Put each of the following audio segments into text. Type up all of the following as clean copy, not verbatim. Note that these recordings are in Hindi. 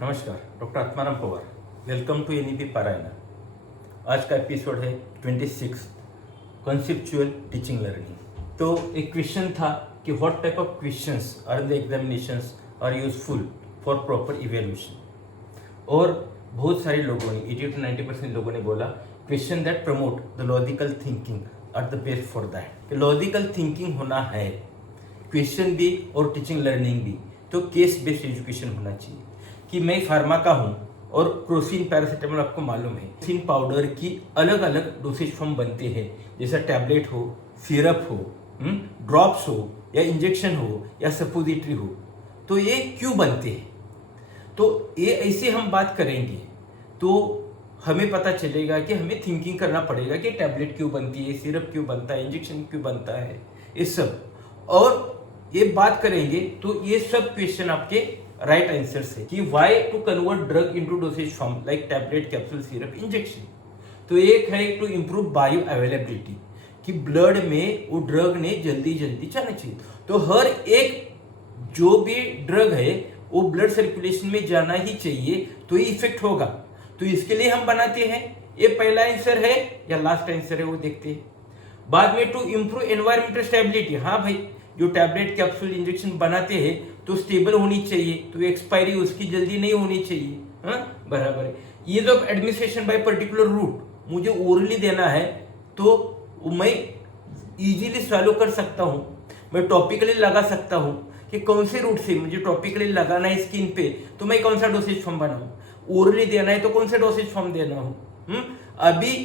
नमस्कार, doctor Atmaram Pawar. Welcome to NEP पारायण। आज का एपिसोड है 26 कॉन्सेप्चुअल टीचिंग लर्निंग। तो एक क्वेश्चन था कि what type of questions are in the examinations are useful for proper evaluation. और बहुत सारे लोगों ने 80 to 90% लोगों ने बोला question that promote the logical thinking are the best for that. Logical thinking होना है, क्वेश्चन भी और टीचिंग लर्निंग भी, तो केस बेस्ड एजुकेशन होना चाहिए। कि मैं फार्मा का हूँ और क्रोसिन पैरासीटामोल आपको मालूम है, क्रोसिन पाउडर की अलग अलग डोसेज फॉर्म बनते हैं, जैसा टैबलेट हो, सिरप हो, ड्रॉप्स हो, या इंजेक्शन हो, या सपोजिटरी हो। तो ये क्यों बनते हैं? तो ये ऐसे हम बात करेंगे तो हमें पता चलेगा कि हमें थिंकिंग करना पड़ेगा कि टैबलेट क्यों बनती है, सिरप क्यों बनता है, इंजेक्शन क्यों बनता है, ये सब। और ये बात करेंगे तो ये सब क्वेश्चन आपके राइट आंसर है कि why to convert drug into dosage form like tablet, capsule, syrup, injection. तो एक है टू इंप्रूव बायो अवेलेबिलिटी, कि ब्लड में वो ड्रग ने जल्दी जल्दी जाना चाहिए। तो हर एक जो भी ड्रग है वो ब्लड सर्कुलेशन में जाना ही चाहिए, तो ये इफेक्ट होगा। तो इसके लिए हम बनाते हैं। ये पहला आंसर है या लास्ट आंसर है वो देखते हैं। बाद में टू इंप्रूव एनवायरमेंटल स्टेबिलिटी। हाँ भाई, जो टैबलेट, कैप्सूल, इंजेक्शन बनाते हैं तो स्टेबल होनी चाहिए, तो एक्सपायरी उसकी जल्दी नहीं होनी चाहिए। हाँ, बराबर है। Ease of administration by particular route, मुझे ओरली देना है तो मैं इजीली सॉल्व कर सकता हूँ। मैं टॉपिकली लगा सकता हूँ कि कौन से रूट से मुझे टॉपिकली लगाना है स्किन पे, तो मैं कौन सा डोसेज फॉर्म बनाऊँ। ओरली देना है तो कौन सा डोसेज फॉर्म देना हो। अभी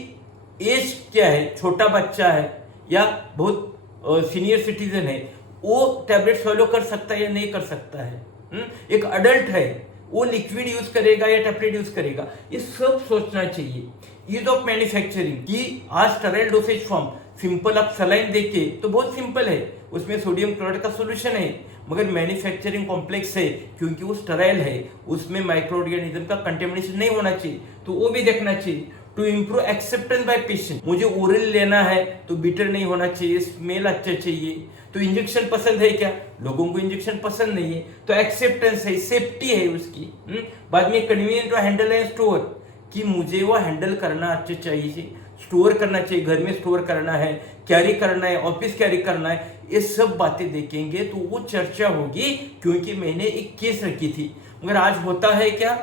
एज क्या है, छोटा बच्चा है या बहुत सीनियर सिटीजन है, वो टैबलेट फॉलो कर सकता है या नहीं कर सकता है। एक अडल्ट है, वो लिक्विड यूज करेगा या टैबलेट यूज करेगा, ये सब सोचना चाहिए। ईज ऑफ मैन्युफैक्चरिंग, कि आज स्टेराइल डोसेज फॉर्म सिंपल आप सलाइन देके तो बहुत सिंपल है, उसमें सोडियम क्लोराइड का सोल्यूशन है, मगर मैन्युफैक्चरिंग कॉम्प्लेक्स है क्योंकि वो स्टेराइल है, उसमें माइक्रो ऑर्गेनिज्म का कंटेमिनेशन नहीं होना चाहिए, तो वो भी देखना चाहिए। To improve acceptance by patient, मुझे ओरल लेना है तो बिटर नहीं होना चाहिए, स्मेल अच्छा चाहिए। तो इंजेक्शन पसंद है क्या? लोगों को इंजेक्शन पसंद नहीं है, तो एक्सेप्टेंस है, सेफ्टी है उसकी। बाद में convenient to handle and store, कि मुझे वो हैंडल करना अच्छा चाहिए, स्टोर करना चाहिए, घर में स्टोर करना है, कैरी करना है, ऑफिस कैरी करना है, ये सब बातें देखेंगे तो वो चर्चा होगी। क्योंकि मैंने एक केस रखी थी, मगर आज होता है क्या,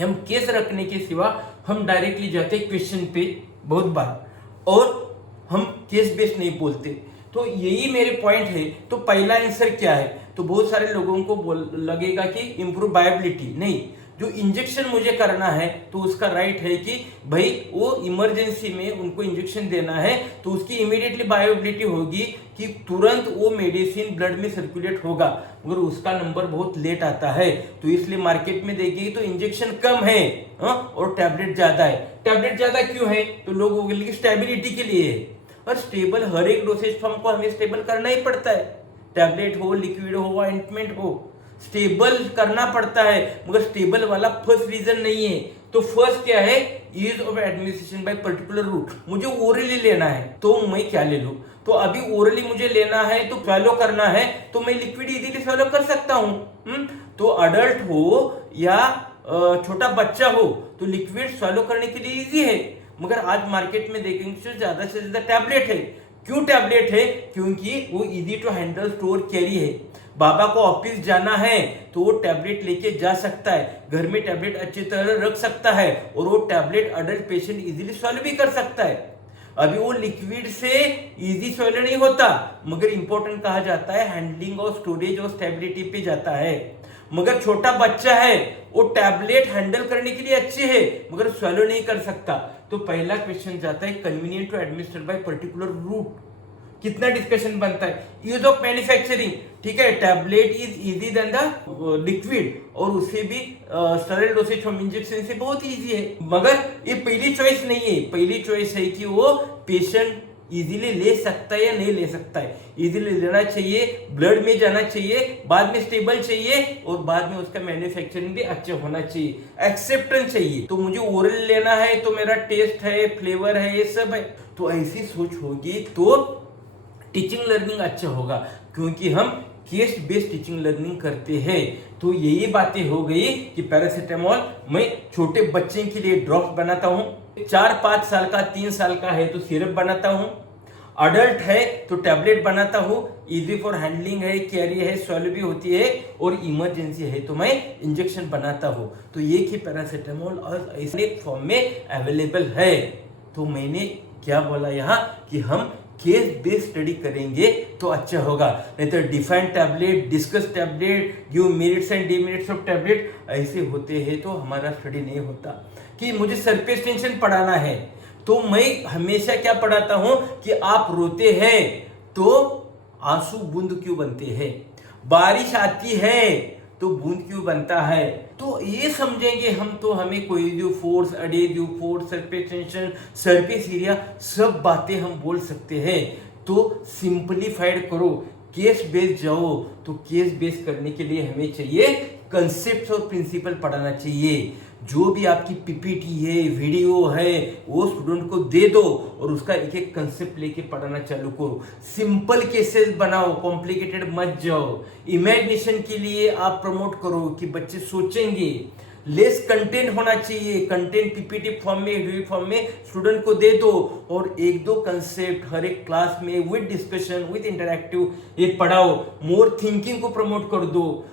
हम केस रखने के सिवा हम डायरेक्टली जाते क्वेश्चन पे बहुत बार, और हम केस बेस्ड नहीं बोलते। तो यही मेरे पॉइंट है। तो पहला आंसर क्या है? तो बहुत सारे लोगों को लगेगा कि इंप्रूव बायोबिलिटी नहीं, जो इंजेक्शन मुझे करना है तो उसका राइट है कि भाई वो इमरजेंसी में उनको इंजेक्शन देना है, तो उसकी इमीडिएटली बायोबिलिटी होगी कि तुरंत वो मेडिसिन ब्लड में सर्कुलेट होगा, मगर उसका नंबर बहुत लेट आता है। तो इसलिए मार्केट में देखेंगे तो इंजेक्शन कम है और टैबलेट ज्यादा है। टैबलेट ज्यादा क्यों है? तो लोगों के लिए स्टेबिलिटी के लिए है। और स्टेबल हर एक डोसेज फॉर्म को हमें स्टेबल करना ही पड़ता है, टैबलेट हो, लिक्विड हो, ऑइंटमेंट हो, स्टेबल करना पड़ता है। मगर स्टेबल वाला फर्स्ट रीजन नहीं है। तो फर्स्ट क्या है? Ease of administration by particular route, मुझे ओरली लेना है तो मैं क्या ले लूं? तो अभी ओरली मुझे लेना है तो फॉलो करना है, तो मैं लिक्विड इजीली फॉलो कर सकता हूं। तो अडल्ट हो या छोटा बच्चा हो तो लिक्विड फॉलो करने के लिए इजी है। मगर आज मार्केट में देखेंगे तो ज्यादा से ज्यादा टैबलेट है। क्यों टैबलेट है? क्योंकि वो easy to handle, store, carry है। बाबा को ऑफिस जाना है तो वो टैबलेट लेके जा सकता है, घर में टैबलेट अच्छी तरह रख सकता है, और वो tablet adult patient easily solve भी कर सकता है। अभी वो लिक्विड से इजी सॉल्व नहीं होता, मगर इंपॉर्टेंट कहा जाता है हैंडलिंग और स्टोरेज और स्टेबिलिटी पे जाता है। मगर छोटा बच्चा है, वो टैबलेट हैंडल करने के लिए अच्छे है, मगर सॉल्व नहीं कर सकता। तो पहला क्वेश्चन जाता है convenient to administer by particular route, कितना डिस्कशन बनता है। यूज ऑफ मैन्युफैक्चरिंग, ठीक है, tablet is easy then the liquid, और उसे भी स्टेरल डोसेज फ्रॉम इंजेक्शन से बहुत इजी है। मगर ये पहली चॉइस नहीं है। पहली चॉइस है कि वो पेशेंट इजीली ले सकता है या नहीं ले सकता है। इजीली लेना चाहिए, ब्लड में जाना चाहिए, बाद में स्टेबल चाहिए, और बाद में उसका मैन्युफैक्चरिंग भी अच्छा होना चाहिए, एक्सेप्टेंस चाहिए। तो मुझे ओरल लेना है तो मेरा टेस्ट है, फ्लेवर है, ये सब है। तो ऐसी सोच होगी तो टीचिंग लर्निंग अच्छा होगा, क्योंकि हम केस बेस्ड टीचिंग लर्निंग करते हैं। तो यही बातें हो गई कि पैरासीटामोल मैं छोटे बच्चे के लिए ड्रॉप्स बनाता हूँ, 4-5 साल का 3 साल का है तो सिरप बनाता हूँ, अडल्ट है तो टैबलेट बनाता हूँ, इजी फॉर हैंडलिंग है, कैरी है, सॉल्व भी होती है, और इमरजेंसी है तो मैं इंजेक्शन बनाता हूँ। तो ये कि पैरासीटामोल और ऐसे फॉर्म में अवेलेबल है। तो मैंने क्या बोला यहाँ कि हम केस बेस्ड स्टडी करेंगे तो अच्छा होगा, नहीं तो defined tablet, discuss tablet, give merits and demerits of tablet ऐसे होते हैं तो हमारा स्टडी नहीं होता। कि मुझे सरफेस टेंशन पढ़ाना है तो मैं हमेशा क्या पढ़ाता हूं कि आप रोते हैं तो आंसू बूंद क्यों बनते हैं, बारिश आती है तो बूंद क्यों बनता है। तो ये समझेंगे हम तो हमें cohesive force, adhesive force, surface tension, surface area सब बातें हम बोल सकते हैं। तो सिंपलीफाइड करो, केस बेस्ड जाओ। तो केस बेस्ड करने के लिए हमें चाहिए कंसेप्ट और प्रिंसिपल पढ़ाना चाहिए। जो भी आपकी पीपीटी है, वीडियो है, वो स्टूडेंट को दे दो और उसका एक एक कंसेप्ट लेके पढ़ाना चालू करो। सिंपल केसेस बनाओ, कॉम्प्लिकेटेड मत जाओ। इमेजिनेशन के लिए आप प्रमोट करो कि बच्चे सोचेंगे। लेस कंटेंट होना चाहिए, कंटेंट पीपीटी फॉर्म में, वीडियो फॉर्म में स्टूडेंट को दे दो और 1-2 कंसेप्ट हर एक क्लास में विद डिस्कशन, विद इंटरैक्टिव ये पढ़ाओ। मोर थिंकिंग को प्रमोट कर दो।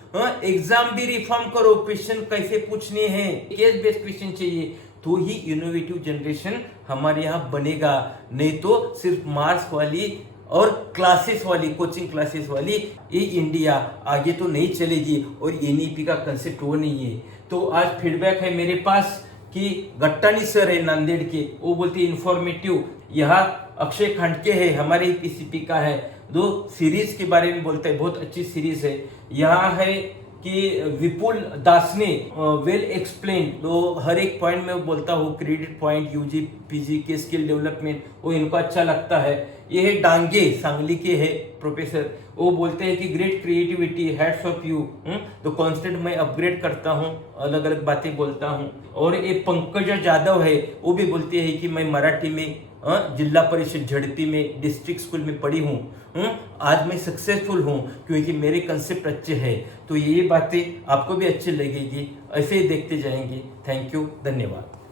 एग्जाम भी रिफॉर्म करो, क्वेश्चन कैसे पूछने हैं, केस बेस्ड क्वेश्चन चाहिए, तो ही इनोवेटिव जनरेशन हमारे यहाँ बनेगा। नहीं तो सिर्फ मार्क्स वाली और क्लासेस वाली, कोचिंग क्लासेस वाली ये इंडिया आगे तो नहीं चलेगी और एनईपी का कंसेप्ट वो नहीं है। तो आज फीडबैक है मेरे पास कि गट्टानी सर है नांदेड़ के, वो बोलते इंफॉर्मेटिव। यहाँ अक्षय खांडके है, हमारे पीसीपी का है, 2 सीरीज के बारे में बोलते हैं, बहुत अच्छी सीरीज है। यहाँ है कि विपुल दास ने वेल एक्सप्लेन, तो हर एक पॉइंट में बोलता हूँ, क्रेडिट पॉइंट, यूजी पीजी के स्किल डेवलपमेंट, वो इनको अच्छा लगता है। ये है डांगे, सांगली के है प्रोफेसर, वो बोलते हैं कि great creativity, hats off you. तो कॉन्स्टेंट मैं अपग्रेड करता हूँ, अलग अलग बातें बोलता हूँ। और ये पंकज जादव है, वो भी बोलते हैं कि मैं मराठी में जिला परिषद झड़पी में डिस्ट्रिक्ट स्कूल में पढ़ी हूँ, आज मैं सक्सेसफुल हूँ क्योंकि मेरे कंसेप्ट अच्छे हैं। तो ये बातें आपको भी अच्छी लगेगी, ऐसे ही देखते जाएंगे। थैंक यू, धन्यवाद।